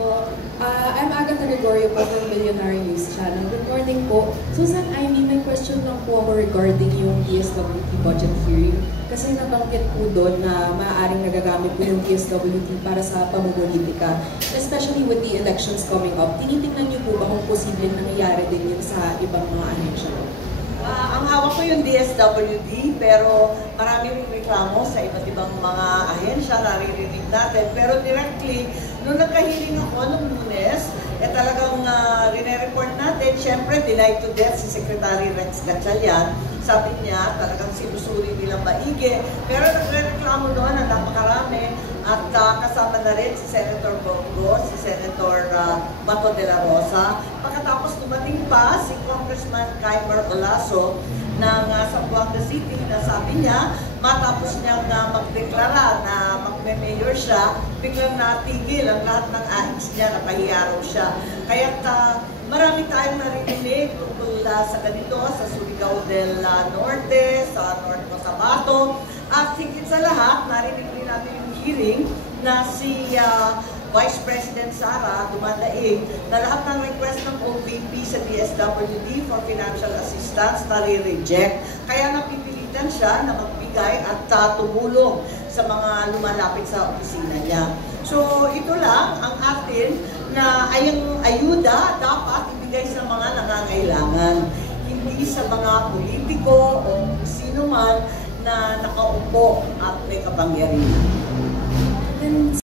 po. I'm Agatha Gregorio po from Billionaire News Channel. Good morning po. Susan Amy, may question lang po ako regarding yung DSWT budget hearing. Kasi nabanggit po doon na maaaring nagagamit po yung DSWT para sa pamumulitika. Especially with the elections coming up. Tinitingnan niyo po ba kung posibleng nangyayari din yun sa ibang mga ahensya? Ang hawak ko yung DSWD, pero marami rin reklamo sa iba't ibang mga ahensya, naririnig natin. Pero directly, nung nagkahiling ako nung Lunes, talagang rine-report natin, syempre, denied to death si Secretary Rex Gatchalian. Sabi niya, talagang sinusuri nilang maigi. Pero nagre-reklamo doon ang napakarami at kasama na rin si Senator Bongo, si Senator Bato de la Rosa. Pagkatapos dumating pa si Congressman Kaimer Olaso ng Zamboanga City na sabi niya, matapos niyang magdeklara na magme-mayor siya, biglang natigil ang lahat ng ahens niya, napahiya raw siya. Kaya marami tayong narinig tungkol sa ganito, sa Surigao del Norte, sa North Cotabato, at higit sa lahat, narinig rin natin yung hearing na si Vice President Sara dumadaig na lahat ng request ng OVP sa DSWD for financial assistance nare-reject. Kaya napipilitan siya na magbigay at tumulong sa mga lumalapit sa opisina niya. So ito lang ang atin na ayuda dapat ibigay sa mga nangangailangan, hindi sa mga politiko o sino man na nakaupo at may kapangyarihan.